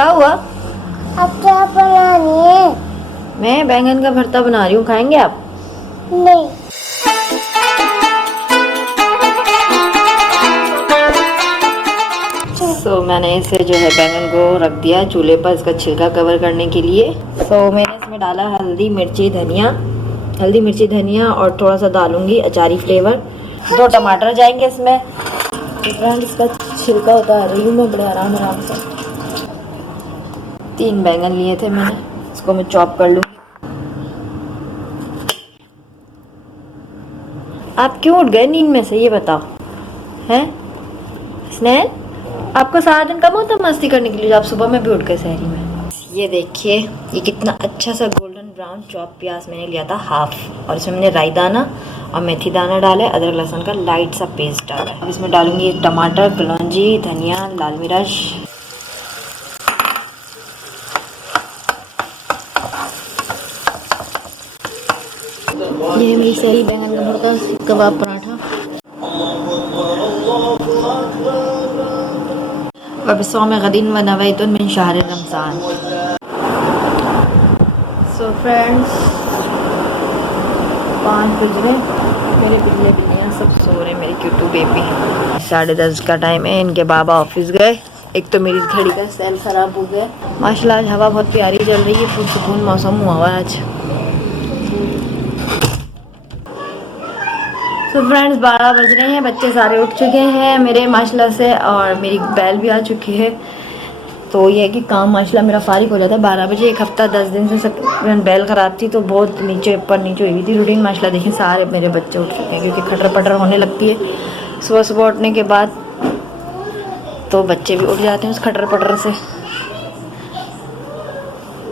क्या हुआ? अब क्या बनानी है? मैं बैंगन का भरता बना रही हूँ, खाएंगे आप? नहीं। मैंने इसे जो है बैंगन को रख दिया चूल्हे पर इसका छिलका कवर करने के लिए। मैंने इसमें डाला हल्दी मिर्ची धनिया और थोड़ा सा डालूंगी अचारी फ्लेवर। 2 टमाटर जाएंगे इसमें। इसका छिलका उतार रही हूँ मैं बड़े आराम से। 3 बैंगन लिए थे मैंने, इसको मैं चॉप कर लूँगी। आप क्यों उठ गए नींद में से, ये बताओ हैं? स्नेह, आपको सारा दिन कम होता मस्ती करने के लिए, आप सुबह में भी उठ गए शहरी में। ये देखिए, ये कितना अच्छा सा गोल्डन ब्राउन चॉप प्याज मैंने लिया था हाफ, और इसमें मैंने राई दाना और मेथी दाना डाला है, अदरक लहसुन का लाइट सा पेस्ट डाला है। अब इसमें डालूंगी 1 टमाटर, कलौंजी, धनिया, लाल मिर्च। ये मेरी सही बैंगन का भरता, कबाब पराठा। वबिस्सौम गदीन व नवैतुन मिन शहर रमज़ान। फ्रेंड्स, 5 बज रहे, मेरे बिल्लियाँ सब सो रहे हैं, मेरी क्यूटू बेबी। 10:30 का टाइम है, इनके बाबा ऑफिस गए। एक तो मेरी घड़ी का सेल ख़राब हो गया। माशाल्लाह आज हवा बहुत प्यारी चल रही है, पुरसुकून मौसम हुआ हुआ आज। फ्रेंड्स, 12 बज रहे हैं, बच्चे सारे उठ चुके हैं मेरे माशाल्लाह से, और मेरी बैल भी आ चुकी है। तो ये है कि काम माशाल्लाह मेरा फारिग हो जाता है 12 बजे। एक हफ्ता 10 दिन से बैल ख़राब थी तो बहुत नीचे ऊपर नीचे हुई थी रूटीन। माशाल्लाह देखिए सारे मेरे बच्चे उठ चुके हैं, क्योंकि खटर पटर होने लगती है सुबह उठने के बाद, तो बच्चे भी उठ जाते हैं उस खटर पटर से।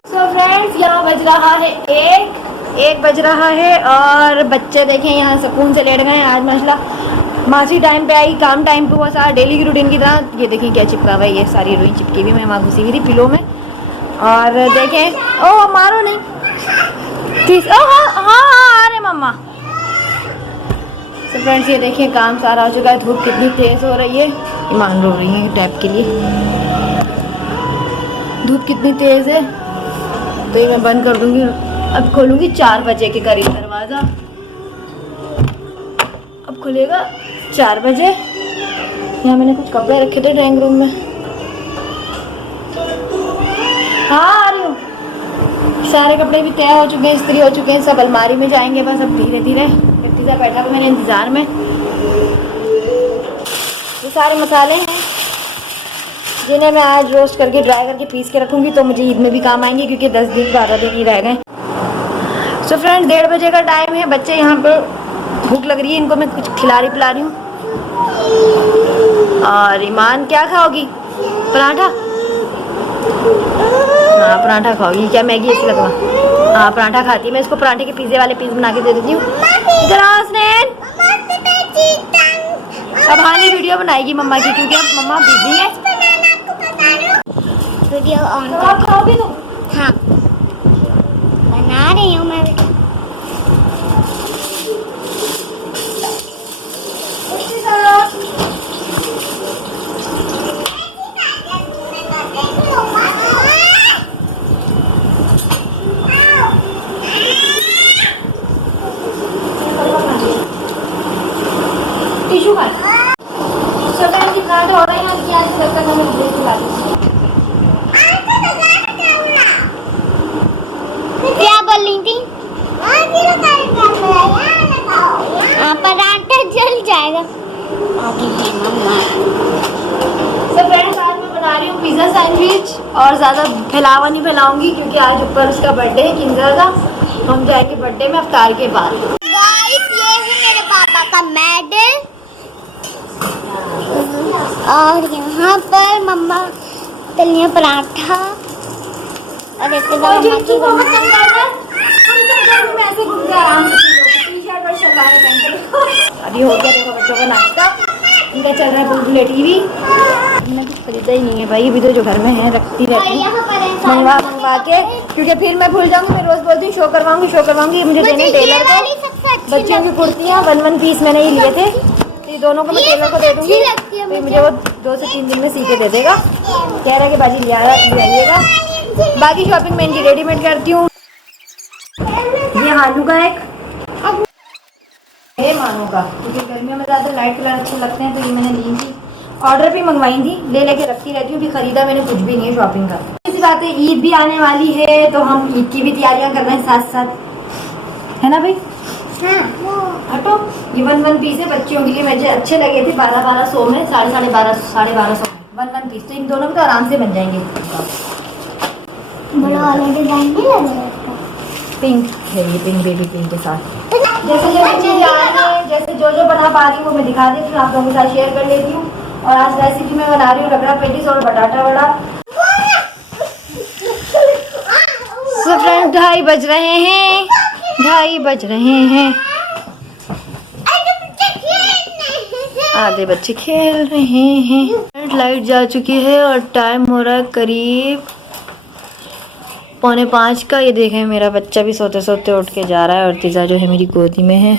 फ्रेंड्स, यहाँ बज रहा है 1 बज रहा है, और बच्चे देखें यहाँ सुकून से लेट गए हैं। आज माशाल्लाह मासी टाइम पे आई, काम टाइम पे हुआ, सारा डेली की रूटीन की तरह। ये देखें क्या चिपका हुआ है, ये सारी रुई चिपकी हुई, मैं वहाँ घुसी हुई थी पिलो में। और देखें, ओह मारो नहीं, ठीक, ओह हाँ आ रहे मम्मा। तो फ्रेंड्स, ये देखिए काम सारा हो चुका है। धूप कितनी तेज़ हो रही है, ईमान रो रही है टैप के लिए। धूप कितनी तेज़ है, तो ये मैं बंद कर दूँगी। अब खोलूँगी 4 बजे के करीब दरवाज़ा, अब खुलेगा 4 बजे। यहाँ मैंने कुछ कपड़े रखे थे ड्राइंग रूम में। हाँ आ रही हूँ। सारे कपड़े भी तैयार हो चुके हैं, इस्त्री हो चुके हैं, सब अलमारी में जाएंगे बस अब धीरे धीरे। पिज़्ज़ा बैठा हुआ मेरे इंतज़ार में। ये सारे मसाले हैं जिन्हें मैं आज रोस्ट करके ड्राई करके पीस के रखूँगी, तो मुझे ईद में भी काम आएंगे, क्योंकि 10 दिन 12 दिन ही रह गए। सो फ्रेंड्स, 1:30 बजे का टाइम है। बच्चे यहाँ पर भूख लग रही है, इनको मैं कुछ खिला रही हूँ। और ईमान क्या खाओगी? पराठा? हाँ पराठा खाओगी। क्या मैगी अच्छी लगवा? हाँ पराठा खाती है। मैं इसको पराठे के पिज़्ज़े वाले पीस बना के दे देती हूँ। इधर आओ स्नेहल। अब हानी वीडियो बनाएगी मम्मा की, क्योंकि अब मम्मा बिजी है। वीडियो ऑन तो आप खाओगे तुम? हाँ बना रही हूँ मैं। टिश्यू खा सब कितना हो रहा है यहाँ की, आज तक मैं ब्रेक खिला दूँ। क्या बोल रही थी? पराठा जल जाएगा। सब फ्रेंड्स, आज मैं बना रही हूँ पिज़्ज़ा सैंडविच, और ज़्यादा फैलावा नहीं फैलाऊंगी, क्योंकि आज ऊपर उसका बर्थडे है किंजर का, तो हम जाएंगे बर्थडे में अफ्तार के बाद। गाइस, ये है मेरे पापा का मेडल, और यहाँ पर मम्मा तलिया पराठा, और एक अभी हो गया देखो बच्चों का नाश्ता, इनका चल रहा है बुलबुल टीवी। मैंने कुछ खरीदा ही नहीं है भाई, अभी तो जो घर में है रखती रहती हूँ मंगवा के, क्योंकि फिर मैं भूल जाऊंगी। मैं रोज बोलती हूँ शो करवाऊंगी, मुझे देने टेलर को। बच्चों की कुर्तियाँ 1 पीस मैंने ये लिए थे, ये दोनों को मैं टेलर को दे दूंगी, फिर मुझे वो 2 से 3 दिन में सी के दे देगा। कह रहा है कि बाजी ले आइएगा। बाकी शॉपिंग मैं इनकी रेडीमेड करती हूँ। ये आलू का एक मानो का, क्योंकि गर्मियों में ज़्यादा लाइट कलर अच्छे लगते हैं, तो ये मैंने ली थी। ऑर्डर भी मंगवाई थी, ले लेके रखती रहती हूँ। भी खरीदा मैंने कुछ भी नहीं है शॉपिंग का। इसी बात है, ईद भी आने वाली है, तो हम ईद की भी तैयारियां कर रहे हैं साथ साथ, है ना भाई? हटो। ये 1 पीस है बच्चियों के लिए, मुझे अच्छे लगे थे। 1200 में, 1250 1 पीस, तो इन दोनों में तो आराम से बन जाएंगे। बड़ा वाला डिजाइन नहीं लगा इसका। पिंक है ये, पिंक बेबी पिंक के साथ। जैसे जैसे चीज़ें आ रही हैं, जैसे जो जो बना पा रही हूँ वो मैं दिखा देती हूँ, आप लोगों के साथ शेयर कर लेती हूँ। और आज रेसिपी में बना रही हूँ रगड़ा पेटिस और बटाटा वड़ा। तो फ्रेंड्स 2:30 बज रहे हैं, 2:30 बज रहे हैं। आधे बच्चे खेल रहे हैं। लाइट जा चुकी है और टाइम हो रहा है करीब 4:45 का। ये देखें मेरा बच्चा भी सोते सोते उठ के जा रहा है, और तीजा जो है मेरी गोदी में है।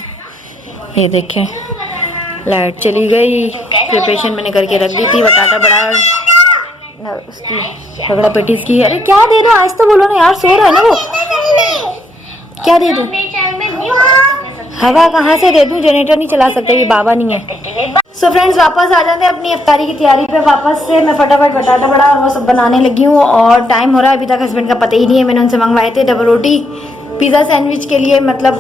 ये देखें लाइट चली गई। प्रिपरेशन मैंने करके रख दी थी, बटाटा बड़ा उसकी रगड़ा पेटिस की। अरे क्या दे दो, आज तो बोलो ना यार, सो रहा है ना वो। क्या दे दूं? हवा कहाँ से दे दूं? जनरेटर नहीं चला सकते, ये बाबा नहीं है। सो फ्रेंड्स वापस आ जाते हैं अपनी इफ्तारी की तैयारी पे। वापस से मैं फटाफट बटाटा बड़ा और वो सब बनाने लगी हूँ, और टाइम हो रहा है। अभी तक हस्बैंड का पता ही नहीं है। मैंने उनसे मंगवाए थे डबल रोटी पिज़्ज़ा सैंडविच के लिए, मतलब,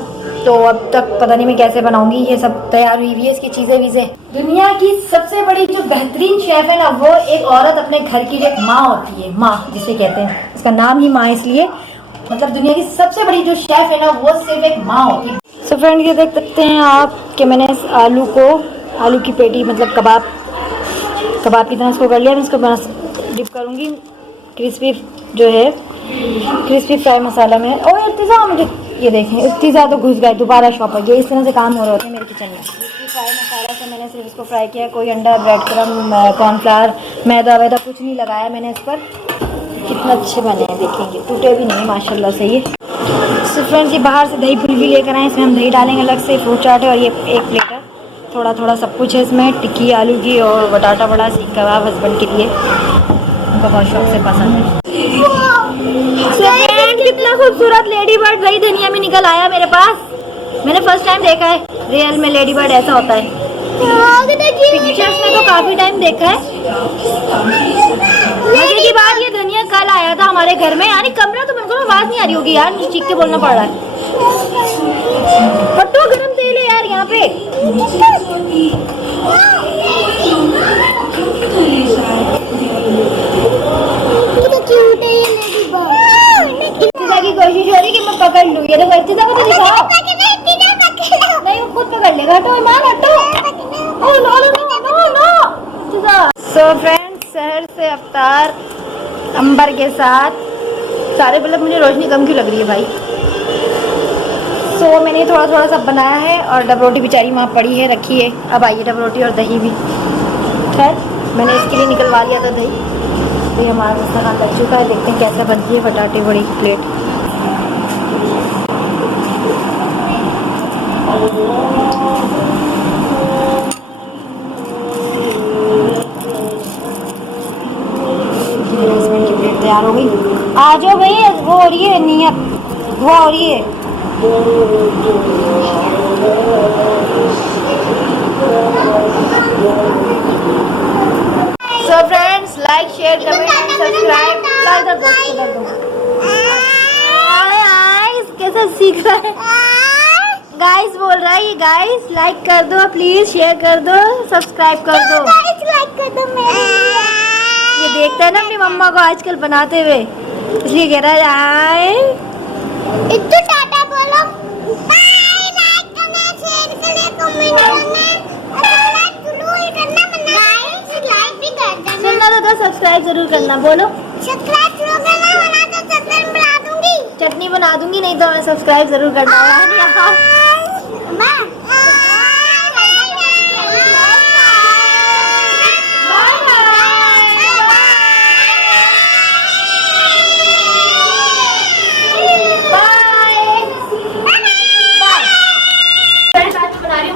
तो अब तक पता नहीं मैं कैसे बनाऊंगी। ये सब तैयार हुई है, इसकी चीज़ें वीज़ें। दुनिया की सबसे बड़ी जो बेहतरीन शेफ है ना, वो एक औरत अपने घर की जो एक माँ होती है, माँ जिसे कहते हैं, इसका नाम ही माँ इसलिए, मतलब दुनिया की सबसे बड़ी जो शेफ है ना, वो सिर्फ एक माँ होती है। सो फ्रेंड ये देख सकते हैं आप कि मैंने इस आलू की पेटी, मतलब कबाब की तरह इसको कर लिया। मैं इसको डिप करूँगी क्रिस्पी जो है, क्रिस्पी फ्राई मसाला में। और इतनी ज़्यादा मुझे, ये देखें इतनी ज़्यादा घुस गए दोबारा शॉप पर। ये इस तरह से काम हो रहे होते हैं मेरे किचन में। क्रिस्पी फ्राई मसाला से मैंने सिर्फ इसको फ्राई किया, कोई अंडा, ब्रेड क्रम, कॉर्नफ्लावर, मैदा वैदा कुछ नहीं लगाया मैंने इस पर। कितना अच्छे बने हैं, देखेंगे टूटे भी नहीं माशाल्लाह से। ये सो फ्रेंड्स ये बाहर से दही फुल भी लेकर आए, इसमें हम दही डालेंगे अलग से। फ्रूट चाट है, और ये एक प्लेटर, थोड़ा थोड़ा सब कुछ है इसमें। टिक्की आलू की और बटाटा बड़ा, सीख कबाब हस्बैंड के लिए, उनको बहुत शौक से पसंद है। कितना खूबसूरत लेडी बर्ड दही धनिया में निकल आया मेरे पास। मैंने फर्स्ट टाइम देखा है रियल में लेडी बर्ड ऐसा होता है। पिक्चर्स में तो काफी टाइम देखा है। मजे की बात ये धनिया कल आया था हमारे घर में, यानी कमरा तो बिल्कुल आवाज नहीं आ रही होगी यार, चीख के बोलना पड़ रहा है। पट्टो गरम तेल है यार यहाँ पे। की कोशिश हो रही कि मैं पकड़ लूँ। ये देखो इतना को तो दिखाओ। नहीं वो खुद पकड़ लेगा। हटो ईमान हटो। Oh no no no no no. So friends शहर से अफ्तार अंबर के साथ। सारे बल्ब मुझे रोशनी कम क्यों लग रही है भाई। सो मैंने थोड़ा थोड़ा सब बनाया है, और डब रोटी बेचारी वहाँ पड़ी है रखी है। अब आइए डब रोटी और दही भी। खैर मैंने इसके लिए निकलवा लिया था दही। तो ये हमारा मसाला लग चुका है, देखते हैं कैसा बनती है बटाटे बड़ी प्लेट। हस्बैंड की प्लेट तैयार हो गई। आ जाओ भाई, वो हो रही है नियत, वो हो रही है। So friends like share comment subscribe. कैसे सीख रहा है गाइस, बोल रहा है ये। गाइस लाइक कर दो प्लीज, शेयर कर दो, सब्सक्राइब कर दो। गाइस लाइक कर दो मेरे लिए। ये देखता है ना अपनी मम्मा को आजकल बनाते हुए, इसलिए कह रहा है आए। इतना टाटा बोलो। बाय, लाइक करना, शेयर करना, कमेंट करना, लाइक जरूर करना। गाइस लाइक भी कर देना। सुनना तो सब्सक्राइब जरूर करना। बोलो सब्सक्राइब जरूर करना, वरना तो चटनी बना दूंगी। चटनी बना दूंगी, नहीं तो मैं सब्सक्राइब जरूर करना।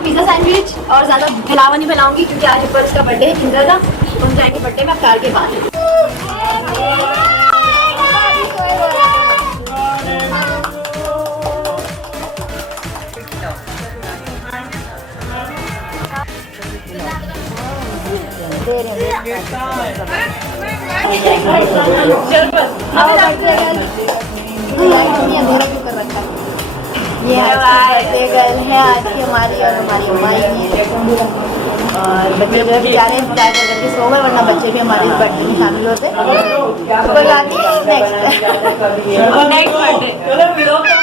पिज़्ज़ा सैंडविच और ज़्यादा फैलावा नहीं फैलाऊंगी क्योंकि आज ऊपर उसका बर्थडे है इंद्रा का, हम जाएंगे बर्थडे में अफ्तार के बाद। अंधेरा क्यों कर रखा है? ये बर्थडे गर्ल है आज की हमारी और हमारी हमारी और बच्चे जो है बेचारे इंतजार करके सो गए, वरना बच्चे भी हमारे इस बर्थडे में शामिल होते। कोई बात नहीं, नेक्स्ट बर्थडे